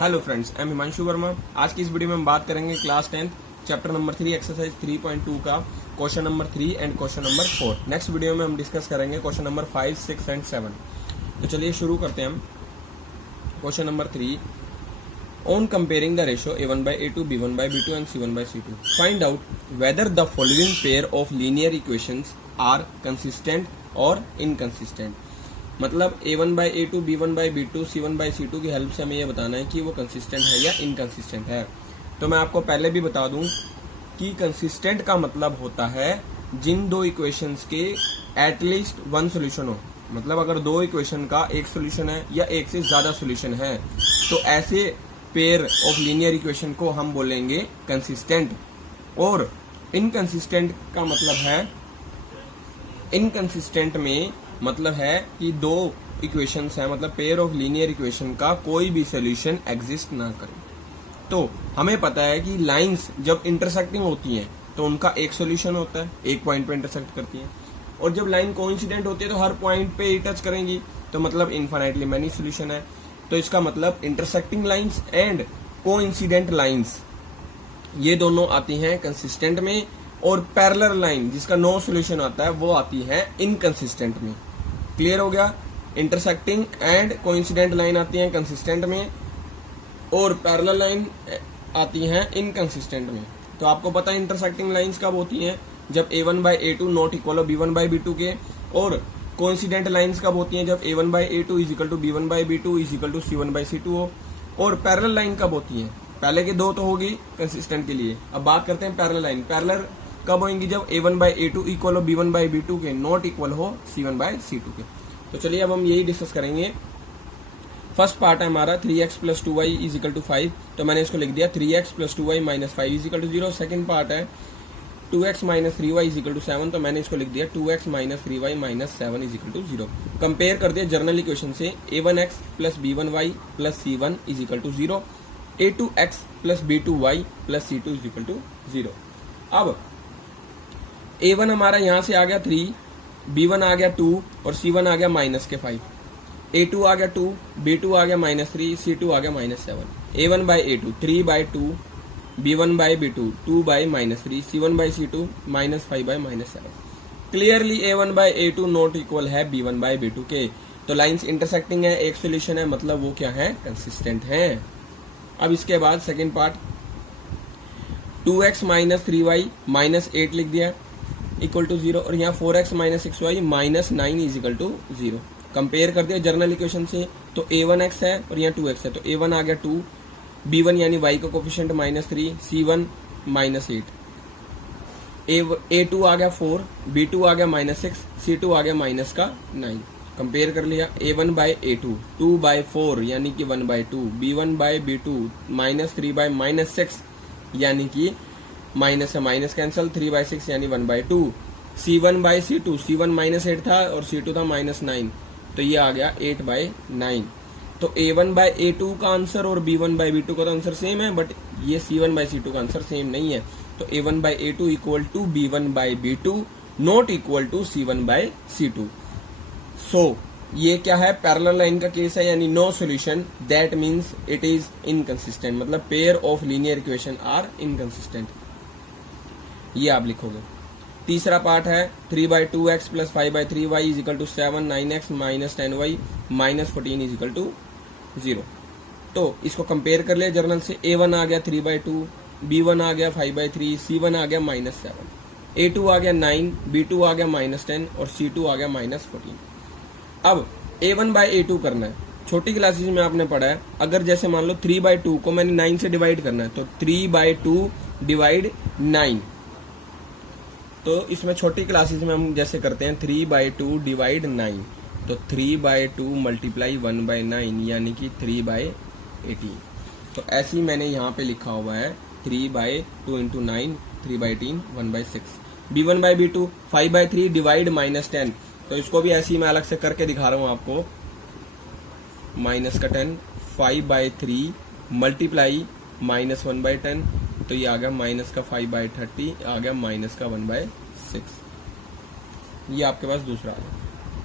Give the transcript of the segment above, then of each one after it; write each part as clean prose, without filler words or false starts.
Hello friends, I am Himanshu Verma. आज की इस वीडियो में हम बात करेंगे क्लास 10 चैप्टर नंबर 3 एक्सरसाइज 3.2 का question number 3 and question number 4। Next video में हम डिस्कस करेंगे क्वेश्चन नंबर 5, 6 एंड 7। तो चलिए शुरू करते हैं हम। Question number 3, on comparing the ratio a1/a2, b1/b2 and c1/c2 find out whether the following pair of linear equations are consistent और इनकंसिस्टेंट। मतलब a1/a2, b1/b2, c1/c2 की हेल्प से हमें यह बताना है कि वो कंसिस्टेंट है या इनकंसिस्टेंट है। तो मैं आपको पहले भी बता दूं कि कंसिस्टेंट का मतलब होता है जिन दो इक्वेशंस के एटलीस्ट वन सोल्यूशन हो। मतलब अगर दो इक्वेशन का एक सोल्यूशन है या एक से ज्यादा सोल्यूशन है तो ऐसे पेयर ऑफ लीनियर इक्वेशन को हम बोलेंगे कंसिस्टेंट। और इनकंसिस्टेंट का मतलब है, इनकंसिस्टेंट में मतलब है कि दो इक्वेशंस हैं, मतलब पेयर ऑफ लीनियर इक्वेशन का कोई भी सोल्यूशन एग्जिस्ट ना करे। तो हमें पता है कि लाइंस जब इंटरसेक्टिंग होती हैं तो उनका एक सोल्यूशन होता है, एक पॉइंट पे इंटरसेक्ट करती हैं। और जब लाइन कोइंसिडेंट होती है तो हर पॉइंट पे ही टच करेंगी, तो मतलब इनफाइनाइटली मैनी सोल्यूशन है। तो इसका मतलब intersecting lines and coincident lines ये दोनों आती हैं कंसिस्टेंट में, और पैरेलल लाइन जिसका नो सोल्यूशन आता है वो आती है इनकंसिस्टेंट में। क्लियर हो गया? इंटरसेक्टिंग एंड कोइंसिडेंट लाइन आती है कंसिस्टेंट में और पैरेलल लाइन आती हैं इनकंसिस्टेंट में। तो आपको पता है इंटरसेक्टिंग लाइंस कब होती हैं? जब a1/a2 नॉट इक्वल हो b1/b2 के। और कोइंसिडेंट लाइंस कब होती हैं? जब a1/a2 is equal to b1/b2 is equal to c1/c2 हो। और पैरेलल लाइन कब होती है? पहले के दो तो होगी कंसिस्टेंट के लिए, अब बात करते हैं पैरेलल लाइन। पैरेलल कब होंगी? जब a1/a2 इक्वल हो b1/b2 के, नॉट इक्वल हो c1/c2 के। तो चलिए अब हम यही डिस्कस करेंगे। फर्स्ट पार्ट है हमारा 3x + 2y is equal to 5, तो मैंने इसको लिख दिया 3x + 2y - 5 is equal to 0। Second part है 2x - 3y is equal to 7, तो मैंने इसको लिख दिया 2x - 3y - 7 is equal to 0। Compare कर दिया जर्नल इक्वेशन से a1x + b1y + c1 is equal to 0, a2x + b2y + c2 is equal to 0। अब a1 हमारा यहां से आ गया 3, b1 आ गया 2 और c1 आ गया -5। a2 आ गया 2, b2 आ गया -3, c2 आ गया -7। a1/a2 3/2, b1/b2 2/-3, c1/c2 -5/-7। Clearly a1/a2 not equal है b1/b2 के। तो लाइंस इंटरसेक्टिंग है, एक सोल्यूशन है, मतलब वो क्या है? कंसिस्टेंट है। अब इसके बाद सेकेंड पार्ट 2x - 3y - 8 लिख दिया इक्वल टू 0, और यहाँ 4x - 6y - 9 is equal to 0। Compare कर दिया जर्नल इक्वेशन से, तो a1x है और यहाँ 2x है, तो a1 आ गया 2, b1 यानी y का कोफिशिएंट -3, c1 -8, a2 आ गया 4, b2 आ गया -6, c2 आ गया -9। कंपेयर कर लिया a1/a2 2/4 यानी कि 1/2, b1/b2 -3/-6 यानी कि माइनस से माइनस कैंसल, 3/6 यानी 1/2, c1/c2 c1 -8 था और c2 था -9, तो ये आ गया 8/9। तो a1/a2 का आंसर और b1/b2 का तो आंसर सेम है, बट ये c1/c2 का आंसर सेम नहीं है। तो a1/a2 equal to b1/b2 not equal to c1/c2। So ये क्या है? पैरेलल लाइन का केस है, यानी no solution, that means it is inconsistent. मतलब pair of linear equation are inconsistent, ये आप लिखोगे। तीसरा पार्ट है 3/2x + 5/3y is equal to 7, 9x - 10y - 14 is equal to 0। तो इसको कंपेयर कर लिया जर्नल से, a1 आ गया 3/2, b1 आ गया 5/3, c1 आ गया -7, a2 आ गया 9, b2 आ गया -10 और c2 आ गया -14। अब a1/a2 करना है। छोटी क्लासेस में आपने पढ़ा है, अगर जैसे मान लो 3/2 को मैंने 9 से डिवाइड करना है, तो 3/2 / 9। तो इसमें छोटी क्लासेस में हम जैसे करते हैं 3/2 / 9, तो 3/2 × 1/9 यानी कि 3/18। तो ऐसे ही मैंने यहाँ पे लिखा हुआ है 3/2 × 9 3/18 1/6। b1/b2 5/3 डिवाइड -10, तो इसको भी ऐसे ही मैं अलग से करके दिखा रहा हूँ आपको। -10 5/3 मल्टीप्लाई -1/10, तो ये आ गया -5/30, आ गया -1/6। ये आपके पास दूसरा आ गया।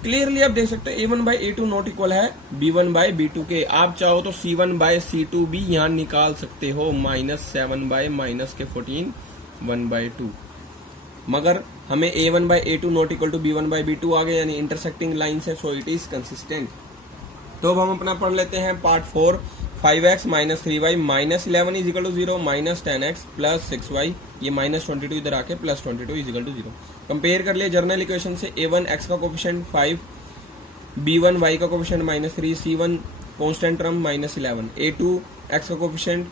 क्लियरली आप देख सकते हैं a1/a2 नॉट इक्वल है b1/b2 के। आप चाहो तो c1/c2 भी यहाँ निकाल सकते हो, -7/-14 1/2, मगर हमें a1/a2 not equal to b1/b2 आ गया, यानी इंटरसेक्टिंग लाइन्स है, सो इट इज कंसिस्टेंट। तो अब हम अपना पढ़ लेते हैं part 4। 5x minus 3y minus 11 is equal to 0 minus 10x plus 6y, ये -22 इधर आके plus 22 is equal to 0। Compare कर लिया जर्नल इक्वेशन से, a1 x का कोफिशिएंट 5, b1 y का coefficient -3, c1 constant term -11, a2 x का कोफिशिएंट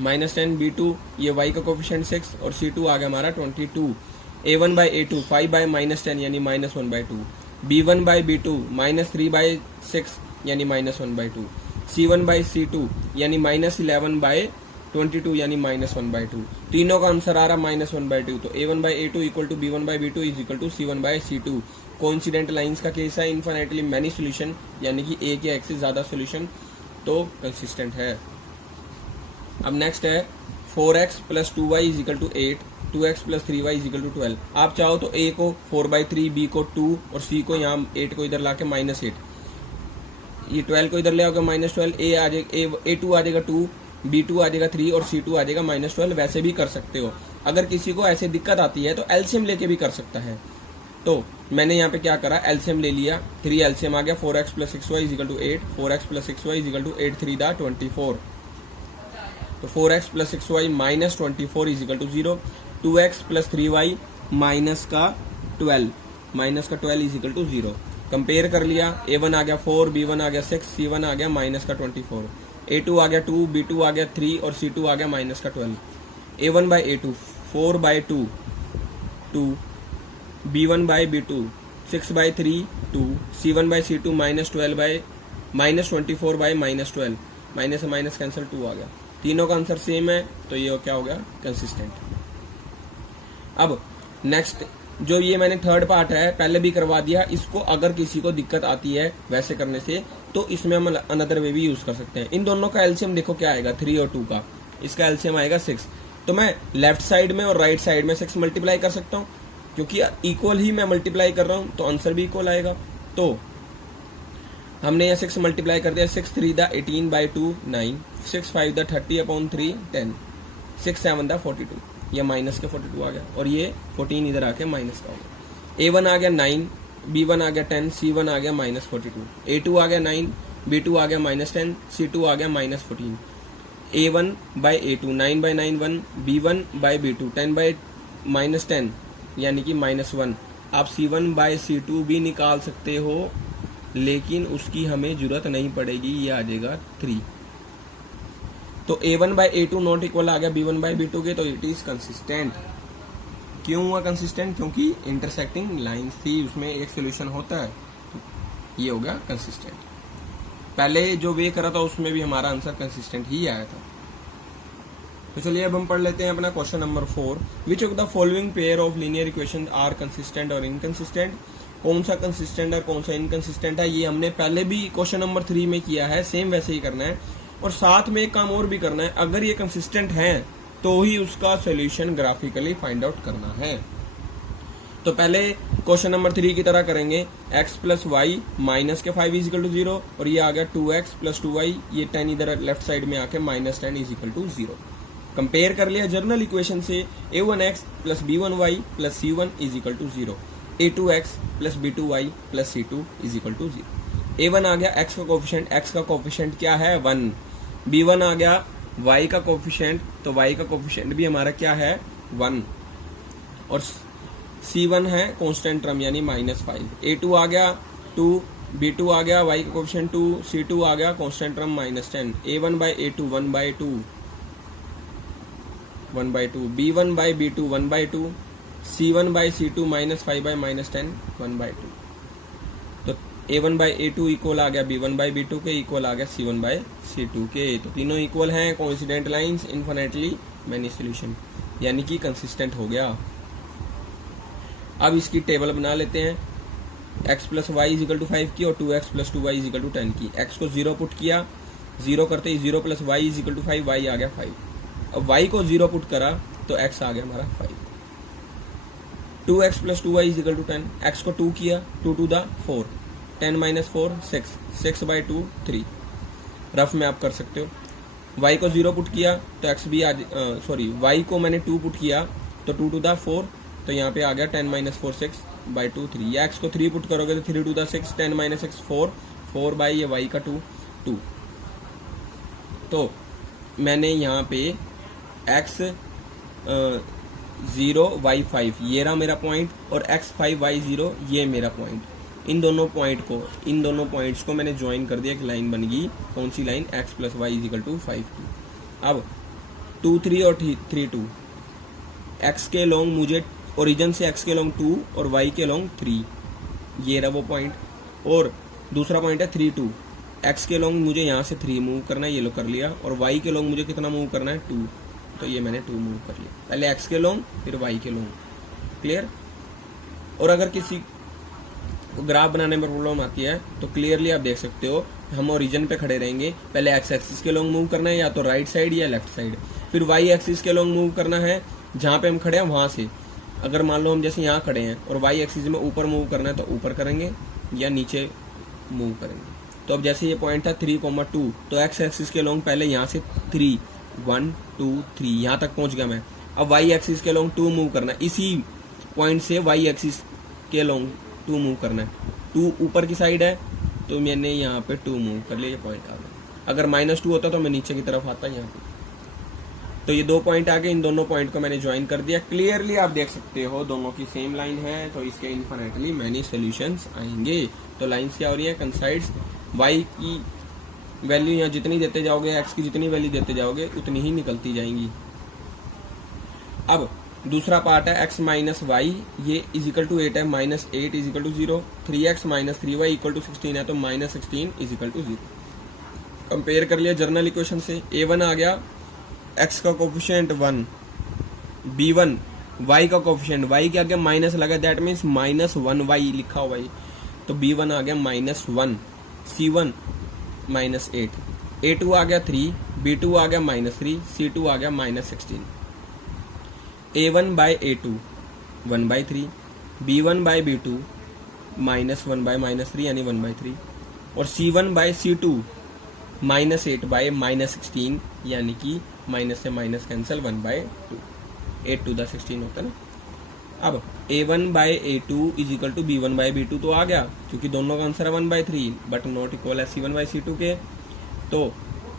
-10, b2 ये y का कोफिशिएंट 6 और c2 आ गया हमारा 22। a1/a2 5/-10 यानी -1/2, b1/b2 -3/6 यानी -1/2, c1/c2 यानी -11/22 यानी -1/2। तीनों का आंसर आ रहा -1/2। तो a1/a2 equal to b1/b2 is equal to c1/c2। Coincident lines का केस है, इन्फिनिटली मैनी सोल्यूशन यानी कि एक या एक से ज्यादा सोल्यूशन, तो कंसिस्टेंट है। अब नेक्स्ट है 4x plus 2y is equal to 8, 2x plus 3y is equal to 12। आप चाहो तो a को 4/3, b को 2 और c को यहाँ 8 को इधर लाके -8, ये 12 को इधर ले आओगे -12, a2 आ जाएगा 2, b2 आ जाएगा 3 और c2 आ जाएगा -12। वैसे भी कर सकते हो, अगर किसी को ऐसे दिक्कत आती है तो एलसीएम लेके भी कर सकता है। तो मैंने यहाँ पे क्या करा, एलसीएम ले लिया, 3 एलसीएम आ गया, 4x plus 6y is equal to 8, 4x plus 6y is equal to 8 3 दा 24। तो 4x plus 6y minus 24 is equal to 0, 2x plus 3y minus का 12 इज इक्वल टू 0। कंपेयर कर लिया, a1 आ गया 4, b1 आ गया 6, c1 आ गया माइनस का 24, a2 आ गया 2, b2 आ गया 3 और c2 आ गया माइनस का 12। a1/a2 4/2 2, b1/b2 6/3 2, c1/c2 -12/-24/-12, माइनस से माइनस कैंसिल 2 आ गया। तीनों का आंसर सेम है, तो ये क्या हो गया, कंसिस्टेंट। अब नेक्स्ट जो ये मैंने थर्ड पार्ट है पहले भी करवा दिया, इसको अगर किसी को दिक्कत आती है वैसे करने से तो इसमें हम अनदर वे भी यूज कर सकते हैं। इन दोनों का एलसीएम देखो क्या आएगा, 3 और 2 का, इसका एलसीएम आएगा 6। तो मैं लेफ्ट साइड में और राइट साइड में 6 मल्टीप्लाई कर सकता हूँ, क्योंकि इक्वल ही मैं मल्टीप्लाई कर रहा हूँ तो आंसर भी इक्वल आएगा। तो हमने यहाँ 6 मल्टीप्लाई कर दिया, 6 3 दा 18/2 9, 6 5 दा 30/3 10, 6 7 दा 42, ये माइनस के 42 आ गया और ये 14 इधर आके माइनस का हो गया। a1 आ गया 9, b1 आ गया 10, c1 आ गया -42, a2 आ गया 9, b2 आ गया -10, c2 आ गया -14, a1/a2 9/9 1, b1/b2 10/-10 यानी कि -1। आप c1/c2 भी निकाल सकते हो, लेकिन उसकी हमें जरूरत नहीं पड़ेगी, ये आ जाएगा 3। तो a1/a2 नॉट इक्वल आ गया b1/b2 के, तो इट इज कंसिस्टेंट। क्यों हुआ कंसिस्टेंट, क्योंकि इंटरसेक्टिंग लाइंस थी, उसमें एक सोल्यूशन होता है, ये हो गया कंसिस्टेंट। पहले जो वे करा था उसमें भी हमारा आंसर कंसिस्टेंट ही आया था। तो चलिए अब हम पढ़ लेते हैं अपना question number 4। Which of the following pair of linear equation are consistent और इनकंसिस्टेंट। कौन सा कंसिस्टेंट और कौन सा इनकंसिस्टेंट है, ये हमने पहले भी क्वेश्चन नंबर 3 में किया है, सेम वैसे ही करना है। और साथ में एक काम और भी करना है, अगर ये कंसिस्टेंट है तो ही उसका सोल्यूशन ग्राफिकली फाइंड आउट करना है। तो पहले क्वेश्चन नंबर 3 की तरह करेंगे, x प्लस वाई माइनस के 5 इज इक्वल टू 0 और ये आ गया 2x प्लस 2y, ये 10 इधर लेफ्ट साइड में आके -10 इज इक्वल टू 0। कंपेयर कर लिया जर्नल इक्वेशन से, a1x plus b1y plus c1 is equal to 0, a2x plus b2y plus c2 is equal to 0। a1 आ गया x का कोफिशिएंट, x का कोफिशिएंट क्या है 1, b1 आ गया y का कोफिशिएंट, तो y का कोफिशिएंट भी हमारा क्या है 1, और c1 है कांस्टेंट टर्म यानी -5, a2 आ गया 2, b2 आ गया y का कोफिशिएंट 2, c2 आ गया constant term -10, a1/a2 1/2, b1/b2 1/2, c1/c2 -5/-10 1/2। तो a1/a2 इक्वल आ गया b1/b2 के, इक्वल आ गया c1/c2 के। तो तीनों इक्वल हैं, coincident lines, infinitely many solution, यानी कि कंसिस्टेंट हो गया। अब इसकी टेबल बना लेते हैं, x plus Y is equal to 5 की और 2x plus 2y is equal to 10 की। x को 0 पुट किया, 0 करते ही 0 plus Y is equal to 5, y आ गया 5। अब y को 0 पुट करा तो x आ गया हमारा 5। 2x plus 2y is equal to 10, x को 2 किया, 2 to the 4, 10 minus 4 6, 6 by 2 3, rough में आप कर सकते हो। y को 0 पुट किया तो x भी y को मैंने 2 पुट किया तो 2 टू द 4, तो यहाँ पे आ गया 10 माइनस 4 6 बाई 2 3, या x को 3 पुट करोगे तो 3 टू द 6, 10 माइनस 6 4, 4 बाई ये y का 2 2। तो मैंने यहाँ पे x 0 y 5 ये रहा मेरा पॉइंट, और x 5 y 0 ये मेरा पॉइंट। इन दोनों पॉइंट्स को मैंने ज्वाइन कर दिया, एक लाइन बन गई। कौन सी line? x plus Y is equal to 5 की। अब 2 3 और 3 2, x के लॉन्ग मुझे ओरिजिन से x के लॉन्ग 2 और y के लॉन्ग 3, ये रहा वो पॉइंट। और दूसरा पॉइंट है 3 2, x के लॉन्ग मुझे यहाँ से 3 मूव करना है, ये लो कर लिया, और y के लॉन्ग मुझे कितना मूव करना है 2, तो ये मैंने 2 मूव कर लिया। पहले x के लॉन्ग फिर y के लॉन्ग, क्लियर। और अगर किसी को ग्राफ बनाने में प्रॉब्लम आती है तो क्लियरली आप देख सकते हो, हम ओरिजिन पे खड़े रहेंगे, पहले x एक्सिस के लॉन्ग मूव करना है या तो राइट साइड या लेफ्ट साइड, फिर y एक्सिस के लॉन्ग मूव करना है जहाँ पे हम खड़े हैं वहां से। अगर मान लो हम जैसे यहाँ खड़े हैं और y एक्सिस में ऊपर मूव करना है तो ऊपर करेंगे या नीचे मूव करेंगे। तो अब जैसे ये पॉइंट था 3,2, तो x एक्सिस के लॉन्ग पहले यहाँ से 3 1 2 3 यहाँ तक पहुंच गया मैं। अब y एक्सिस के लॉन्ग 2 मूव करना है, इसी पॉइंट से y एक्सिस के लॉन्ग 2 मूव करना है। 2 ऊपर की साइड है तो मैंने यहाँ पे 2 मूव कर लिया, ये पॉइंट आ गया। अगर -2 होता तो मैं नीचे की तरफ आता यहाँ पे। तो ये 2 पॉइंट आ गए, इन दोनों पॉइंट को मैंने ज्वाइन कर दिया। क्लियरली आप देख सकते हो दोनों की सेम लाइन है, तो इसके इन्फिनिटली मैनी सॉल्यूशंस आएंगे। तो लाइंस क्या हो रही है? कंसाइड्स y की वैल्यू यहाँ जितनी देते जाओगे, x की जितनी वैल्यू देते जाओगे उतनी ही निकलती जाएंगी। अब दूसरा पार्ट है x माइनस वाई, ये इज इक्वल टू 8 है, minus 8 is equal to 0, 3x minus 3y equal to 16 है, तो minus 16 is equal to 0। Compare कर लिया जर्नल इक्वेशन से, a1 आ गया, x का कोफिशिएंट 1, b1 y का कोफिशिएंट, y के आगे माइनस लगा, दैट मीन्स -1y लिखा हुआ है, तो b1 आ गया -1, c1 -8, a2 आ गया 3, b2 आ गया -3, c2 आ गया -16। a1 by a2 1/3, b1 by b2 -1 bye -3 यानी 1/3, और c1 बाय c2 -8 बाय -16 यानी कि माइनस से माइनस कैंसिल 1/2, 8 to the 16 होता है ना। अब a1 by a2 is equal to b1 by b2 तो आ गया, क्योंकि दोनों का आंसर है 1/3 बट नॉट इक्वल है c1 बाय c2 के। तो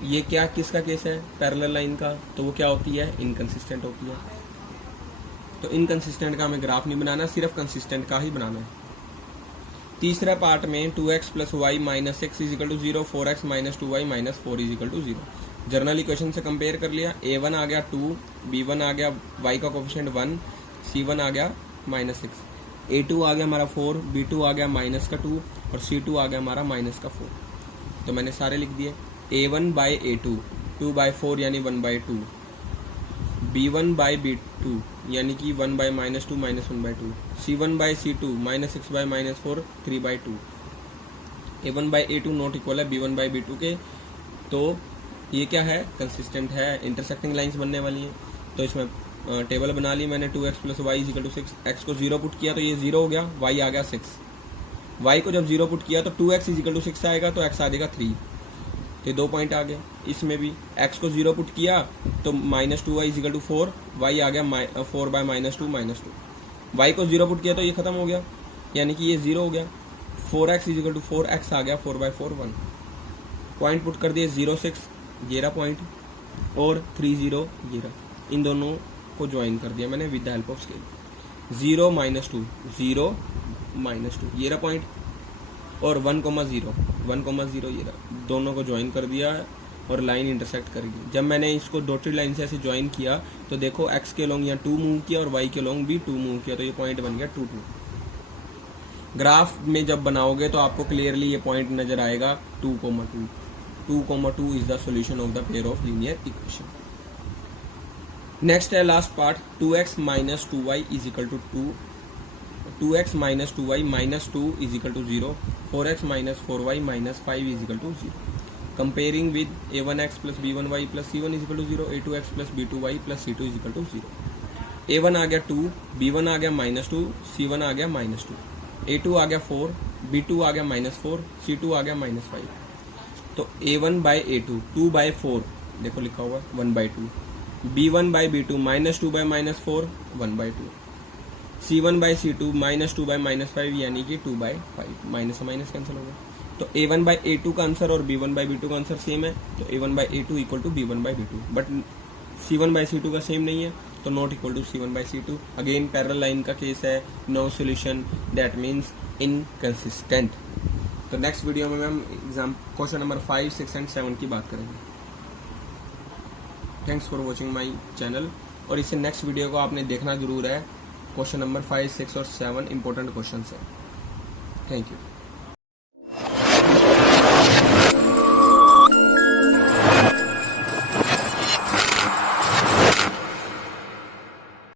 ये क्या किसका केस है? पैरेलल लाइन का, तो वो क्या होती है? इनकंसिस्टेंट होती है। तो इनकंसिस्टेंट का हमें ग्राफ नहीं बनाना, सिर्फ कंसिस्टेंट का ही बनाना है। तीसरा पार्ट में 2x plus y minus 6 is equal to 0, 4x minus 2y minus 4 is equal to 0। General equation से कंपेयर कर लिया, a1 आ गया 2, b1 आ गया y का कोफिशिएंट 1, c1 आ गया -6, a2 आ गया हमारा 4, b2 आ गया माइनस का 2 और c2 आ गया हमारा माइनस का 4। तो मैंने सारे लिख दिए, a1 बाई a2 2/4 यानी 1/2, b1 बाई b2 यानी कि 1 by -2 minus 1/2, c1 by c2 -6 by -4 3/2, a1 by a2 not equal है b1 बाई b2 के। तो ये क्या है? कंसिस्टेंट है, इंटरसेक्टिंग लाइंस बनने वाली हैं। तो इसमें टेबल बना ली मैंने, 2x plus Y is equal to 6, x को 0 पुट किया तो ये 0 हो गया, y आ गया 6, y को जब 0 पुट किया तो 2x इज इक्वल टू 6 आएगा, तो x आ जाएगा 3। तो 2 पॉइंट आ गए। इसमें भी x को 0 पुट किया तो -2y is equal to 4, y आ गया 4 बाय -2 -2, y को 0 पुट किया तो ये खत्म हो गया, यानी कि ये 0 हो गया, 4x is equal to 4x आ गया, 4/4 1। पॉइंट पुट कर दिए 0 6 ये रहा पॉइंट, और 3 0 ये रहा, इन दोनों को ज्वाइन कर दिया मैंने with the help of scale. 0 -2 0 -2 ये रहा पॉइंट, और 1,0 1,0 ये रहा, दोनों को ज्वाइन कर दिया और लाइन इंटरसेक्ट करेगी। जब मैंने इसको डॉटेड लाइन से ऐसे ज्वाइन किया तो देखो x के लॉन्ग यहाँ 2 मूव किया और y के लॉन्ग भी 2 मूव किया, तो ये पॉइंट बन गया 2 2। ग्राफ में जब बनाओगे तो आपको क्लियरली ये पॉइंट नजर आएगा 2,2 2,2 is the solution of the pair of linear equation. Next है last part, 2x minus 2y is equal to 2, 2x minus 2y minus 2 is equal to 0, 4x minus 4y minus 5 is equal to 0। Comparing with a1x plus b1y plus c1 is equal to 0, a2x plus b2y plus c2 is equal to 0। A1 आ गया 2, B1 आ गया -2, C1 आ गया -2, A2 आ गया 4, B2 आ गया -4, C2 आ गया -5। तो A1 by A2 2 by 4 देखो लिखा हुआ 1 by 2, B1 by B2 -2 by -4 1 by 2, C1 by C2 -2 by -5 यानी कि 2 बाई 5, माइनस से माइनस कैंसिल हो गया। तो A1 बाई A2 का आंसर और B1 बाई B2 का आंसर सेम है, तो A1 by A2 equal to B1 by B2, but C1 by C2 का सेम नहीं है, तो not equal to C1 by C2। Again parallel line का केस है, no solution, that means inconsistent. तो नेक्स्ट वीडियो में हम एग्जाम क्वेश्चन नंबर 5, 6 एंड 7 की बात करेंगे। Thanks for watching my channel, और इससे नेक्स्ट वीडियो को आपने देखना जरूर है। क्वेश्चन नंबर 5, 6 और 7 इंपॉर्टेंट क्वेश्चन है। Thank you.